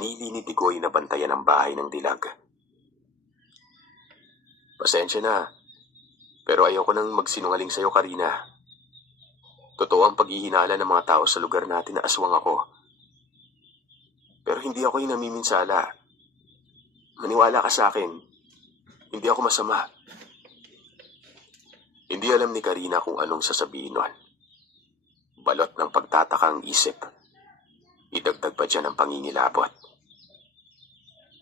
pinili ni Tigoy na bantayan ang bahay ng dilag. Pasensya na, pero ayoko nang magsinungaling sa'yo, Karina. Totoo ang paghihinala ng mga tao sa lugar natin na aswang ako. Pero hindi ako yung namiminsala. Maniwala ka sa akin, hindi ako masama. Hindi alam ni Karina kung anong sasabihin nun. Balot ng pagtataka ang isip. Idagdag pa dyan ang pangingilabot.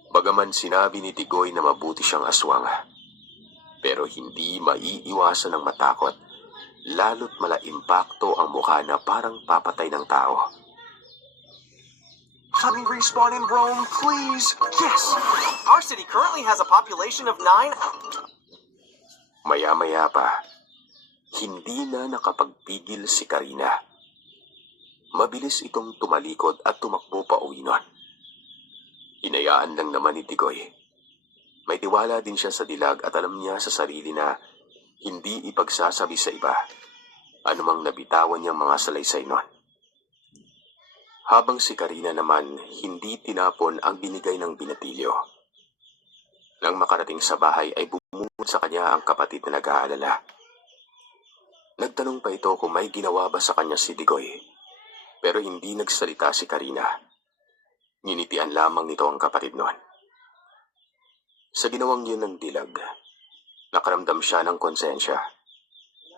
Bagaman sinabi ni Tigoy na mabuti siyang aswang, pero hindi maiiwasan ng matakot, lalo't mala-impakto ang mukha na parang papatay ng tao. Let me respawn in Rome, please. Yes! Our city currently has a population of 9. Maya-maya pa, hindi na nakapagpigil si Karina. Mabilis itong tumalikod at tumakbo pa uwi nun. Hinayaan lang naman ni Tigoy. May tiwala din siya sa dilag at alam niya sa sarili na hindi ipagsasabi sa iba anumang nabitawan niyang mga salaysay nun. Habang si Karina naman hindi tinapon ang binigay ng binatilyo. Nang makarating sa bahay ay bumungot sa kanya ang kapatid na nag-aalala. Nagtanong pa ito kung may ginawa ba sa kanya si Tigoy, pero hindi nagsalita si Karina. Nginitian lamang nito ang kapatid noon. Sa ginawang yun ng dilag, nakaramdam siya ng konsensya.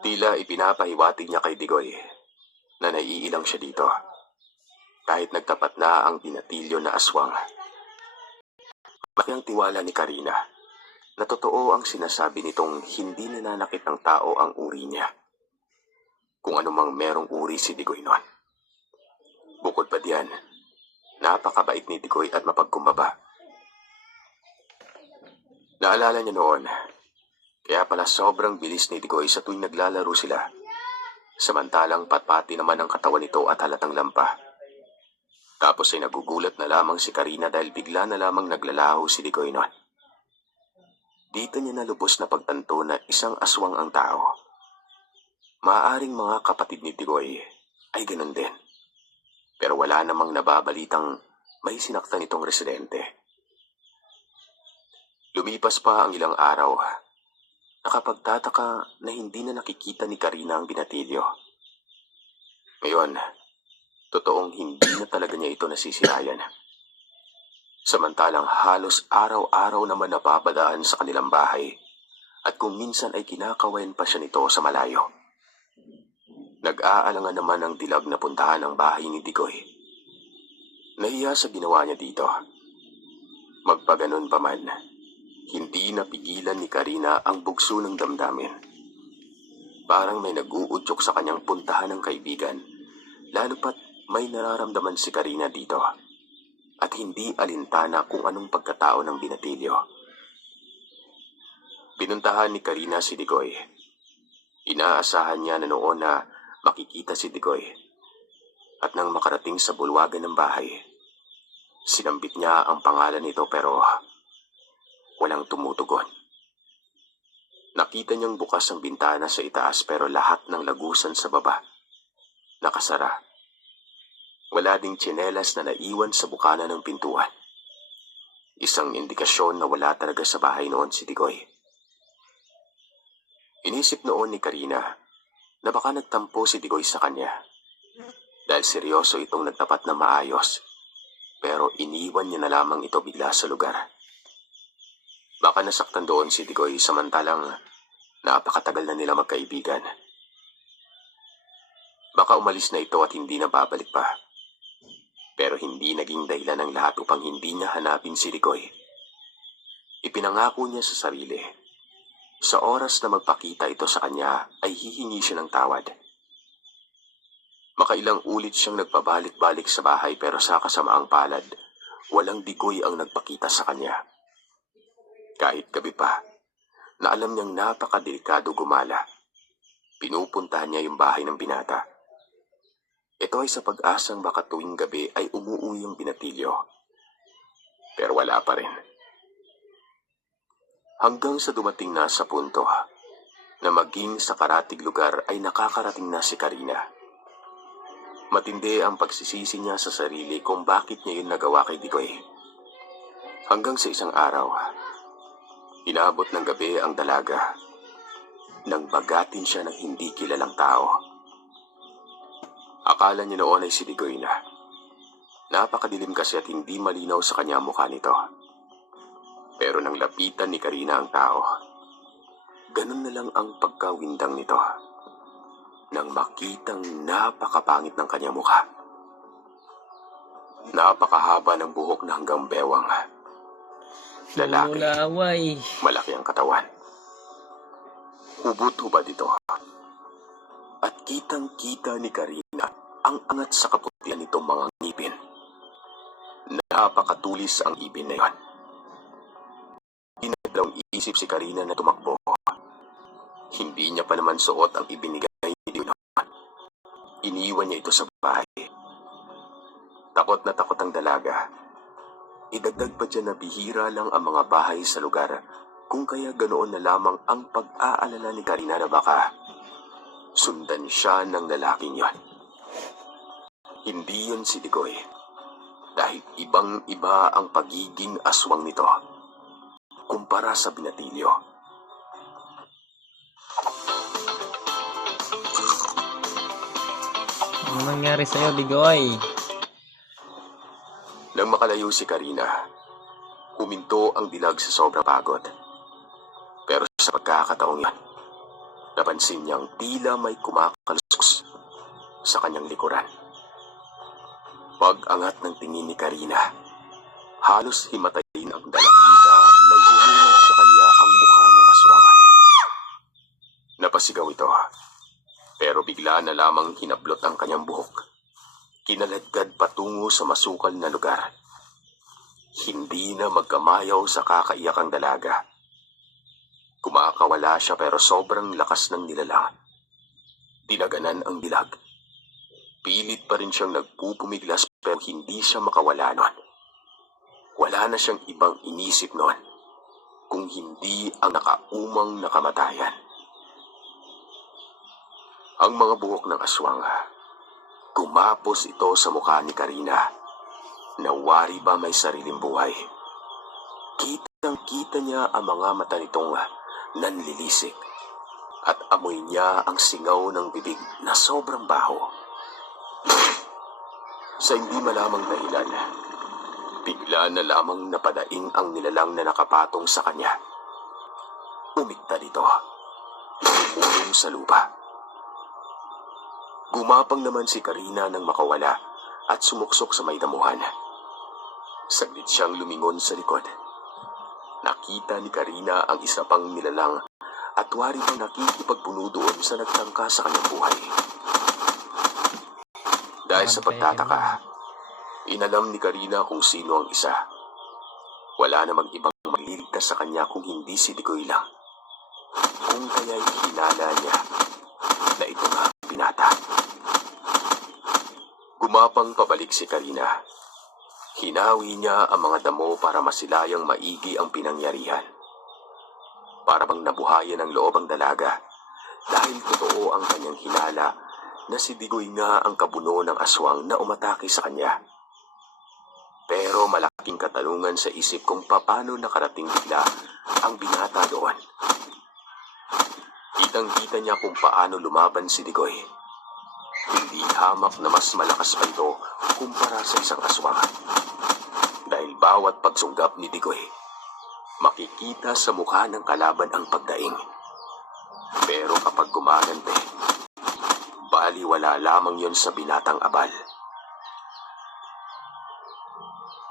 Tila ipinapahiwatig niya kay Tigoy na naiilang siya dito, kahit nagtapat na ang binatilyo na aswang. Malaki ang tiwala ni Karina na totoo ang sinasabi nitong hindi nananakit ng tao ang uri niya, kung anumang merong uri si Tigoy noon. Bukod pa diyan, napakabait ni Tigoy at mapagkumbaba. Naalala niya noon, kaya pala sobrang bilis ni Tigoy sa tuwing naglalaro sila, samantalang patpati naman ang katawan nito at halatang lampa. Tapos ay nagugulat na lamang si Karina dahil bigla na lamang naglalaho si Tigoy noon. Dito niya nalubos na pagtanto na isang aswang ang tao. Maaaring mga kapatid ni Tigoy ay ganun din. Pero wala namang nababalitang may sinaktan itong residente. Lumipas pa ang ilang araw. Nakapagtataka na hindi na nakikita ni Karina ang binatilyo. Ngayon, totoong hindi na talaga niya ito nasisirayan. Samantalang halos araw-araw naman napabadaan sa kanilang bahay at kung minsan ay kinakawayan pa siya nito sa malayo. Nag-aalangan naman ang dilag na puntahan ang bahay ni Tigoy. Nahiya sa ginawa niya dito. Magpaganon pa man, hindi napigilan ni Karina ang bugso ng damdamin. Parang may nag-uudyok sa kanyang puntahan ng kaibigan, lalo pat may nararamdaman si Karina dito. At hindi alintana kung anong pagkatao ng binatilyo. Pinuntahan ni Karina si Tigoy. Inaasahan niya na noon na makikita si Tigoy. At nang makarating sa bulwagan ng bahay, sinambit niya ang pangalan nito pero walang tumutugon. Nakita niyang bukas ang bintana sa itaas pero lahat ng lagusan sa baba nakasara. Wala ding tsinelas na naiwan sa bukana ng pintuan. Isang indikasyon na wala talaga sa bahay noon si Tigoy. Inisip noon ni Karina na baka nagtampo si Tigoy sa kanya dahil seryoso itong nagtapat na maayos, pero iniwan niya na lamang ito bigla sa lugar. Baka nasaktan doon si Tigoy samantalang napakatagal na nila magkaibigan. Baka umalis na ito at hindi na babalik pa. Pero hindi naging dahilan ng lahat upang hindi niya hanapin si Tigoy. Ipinangako niya sa sarili, sa oras na magpakita ito sa kanya ay hihingi siya ng tawad. Makailang ulit siyang nagpabalik-balik sa bahay pero sa kasamaang palad, walang Tigoy ang nagpakita sa kanya. Kahit gabi pa, na alam niyang napakadelikado gumala, pinupuntahan niya yung bahay ng binata. Ito ay sa pag-asang baka tuwing gabi ay umuuwi ang binatilyo. Pero wala pa rin. Hanggang sa dumating na sa punto na maging sa karatig lugar ay nakakarating na si Karina. Matindi ang pagsisisi niya sa sarili kung bakit niya yun nagawa kay Digoy. Hanggang sa isang araw, inabot ng gabi ang dalaga nang bagatin siya ng hindi kilalang tao. Akala niya noon ay si Digoy na. Napakadilim kasi at hindi malinaw sa kanya ang mukha nito. Pero nang lapitan ni Karina ang tao, ganun na lang ang pagkawindang nito. Nang makitang napakapangit ng kanyang mukha. Napakahaba ng buhok na hanggang bewang. Lalaki, Mulaway. malaki ang katawan. Hubot-hubad ito. At kitang-kita ni Karina ang angat sa kaputihan nitong mga ngipin. Napakatulis ang ibin na yon. Dinadalawang isip si Karina na tumakbo. Hindi niya pa naman suot ang ibinigay ni Dino. Iniwan niya ito sa bahay. Takot na takot ang dalaga. Idagdag pa dyan na bihira lang ang mga bahay sa lugar, kung kaya ganoon na lamang ang pag-aalala ni Karina na baka sundan siya ng lalaking yon. Hindi yun si Digoy, dahil ibang-iba ang pagiging aswang nito kumpara sa binatilyo. Ano nangyari sa'yo, Digoy? Nang makalayo si Karina, huminto ang dilag sa sobrang pagod. Pero sa pagkakataong yan, napansin niyang tila may kumakaluskos sa kanyang likuran. Pag-angat ng tingin ni Karina, halos himatayin ang dalagita nang bumungad sa kanya ang mukha ng aswang. Napasigaw ito, pero bigla na lamang hinablot ang kanyang buhok. Kinaladkad patungo sa masukal na lugar. Hindi na magkamayaw sa kakaiyak ang dalaga. Kumakawala siya pero sobrang lakas ng nilalang. Dinaganan ang dilag. Pilit pa rin siyang nagpupumiglas pero hindi siya makawala nun. Wala na siyang ibang inisip nun kung hindi ang nakaumang nakamatayan. Ang mga buhok ng aswang, gumapos ito sa mukha ni Karina. Nawari ba may sariling buhay? Kitang-kita niya ang mga mata nitong nanlilisik at amoy niya ang singaw ng bibig na sobrang baho. Sa hindi malamang dahilan, bigla na lamang napadaing ang nilalang na nakapatong sa kanya. Umiktad ito. Umulong sa lupa. Gumapang naman si Karina nang makawala at sumuksok sa may damuhan. Saglit siyang lumingon sa likod. Nakita ni Karina ang isa pang nilalang at wari pang nakikipagpuno doon sa nagtangka sa kanyang buhay. Dahil sa pagtataka, inalam ni Karina kung sino ang isa. Wala namang ibang magliligtas sa kanya kung hindi si Digoy lang. Kung kaya'y hinala niya na ito nga ang binata. Gumapang pabalik si Karina. Hinawi niya ang mga damo para masilayang maigi ang pinangyarihan. Para bang nabuhayan ang loob ang dalaga dahil totoo ang kanyang hinala na si Digoy nga ang kabuno ng aswang na umatake sa kanya. Pero malaking katanungan sa isip kung paano nakarating bigla ang binata doon. Kitang-kita niya kung paano lumaban si Digoy. Hindi hamak na mas malakas pa ito kumpara sa isang aswang. Dahil bawat pagsunggap ni Digoy, makikita sa mukha ng kalaban ang pagdaing. Pero kapag gumagante, baliwala lamang yon sa binatang abal.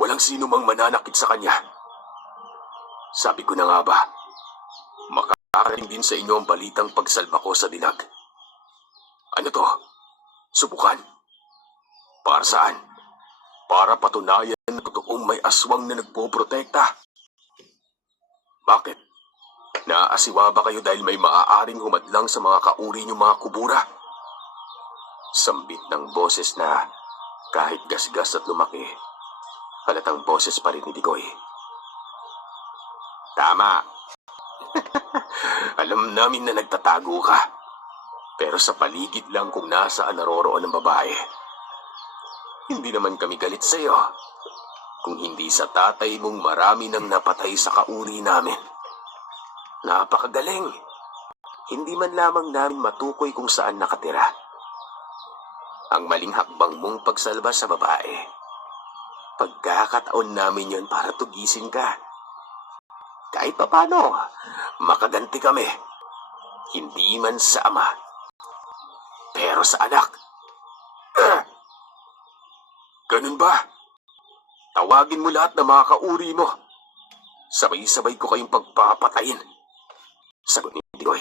Walang sino mang mananakit sa kanya. Sabi ko na nga ba, makakarating din sa inyo ang balitang pagsalba ko sa dilag. Ano to? Subukan. Para saan? Para patunayan na totoong may aswang na nagpoprotekta. Bakit? Naaasiwa ba kayo dahil may maaaring humadlang sa mga kauri niyo mga kubura? Sambit ng boses na kahit gasgas at lumaki, halatang boses pa rin ni Digoy. Tama. Alam namin na nagtatago ka. Pero sa paligid lang kung nasaan naroroon ang babae, Hindi naman kami galit sa'yo. Kung hindi sa tatay mong marami nang napatay sa kauri namin. Napakagaling. Hindi man lamang namin matukoy kung saan nakatira. Ang maling hakbang mong pagsalba sa babae. Pagkakataon namin yon para tugisin ka. Kahit papano, makaganti kami. Hindi man sa ama, pero sa anak. Ganun ba? Tawagin mo lahat ng mga kauri mo. Sabay-sabay ko kayong pagpapatayin. Sagot ni Digoy.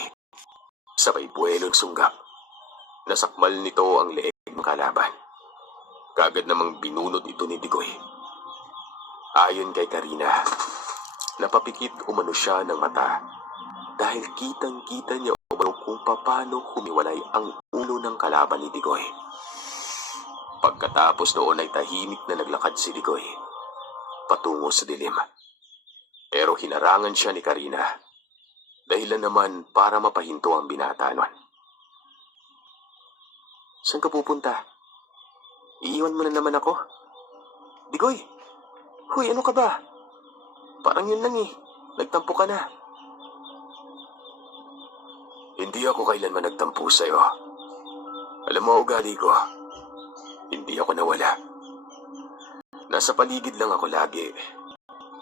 Sabay buwelong sunggap. Nasakmal nito ang leeg ng kalaban. Kagad namang binunod ito ni Digoy. Ayon kay Karina, napapikit umano siya ng mata dahil kitang-kita niya umano kung paano humiwalay ang ulo ng kalaban ni Digoy. Pagkatapos noon ay tahimik na naglakad si Digoy patungo sa dilim. Pero hinarangan siya ni Karina, dahilan naman para mapahinto ang binata nun. Saan ka pupunta? Iiwan mo na naman ako? Digoy! Huy, ano ka ba? Parang yun lang eh. Nagtampo ka na. Hindi ako kailanman nagtampo sa'yo. Alam mo, ugali ko. Hindi ako nawala. Nasa paligid lang ako lagi.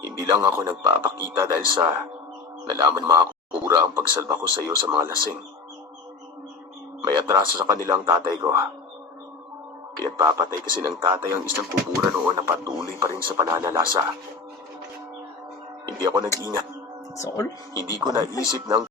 Hindi lang ako nagpapakita dahil sa nalaman makakura ang pagsalba ko sa iyo sa mga lasing. May atraso sa kanilang tatay ko. Pinagpapatay kasi ng tatay ang isang kubura noon na patuloy pa rin sa pananalasa. Hindi ako nag-ingat. Soul? Hindi ko naisip na ang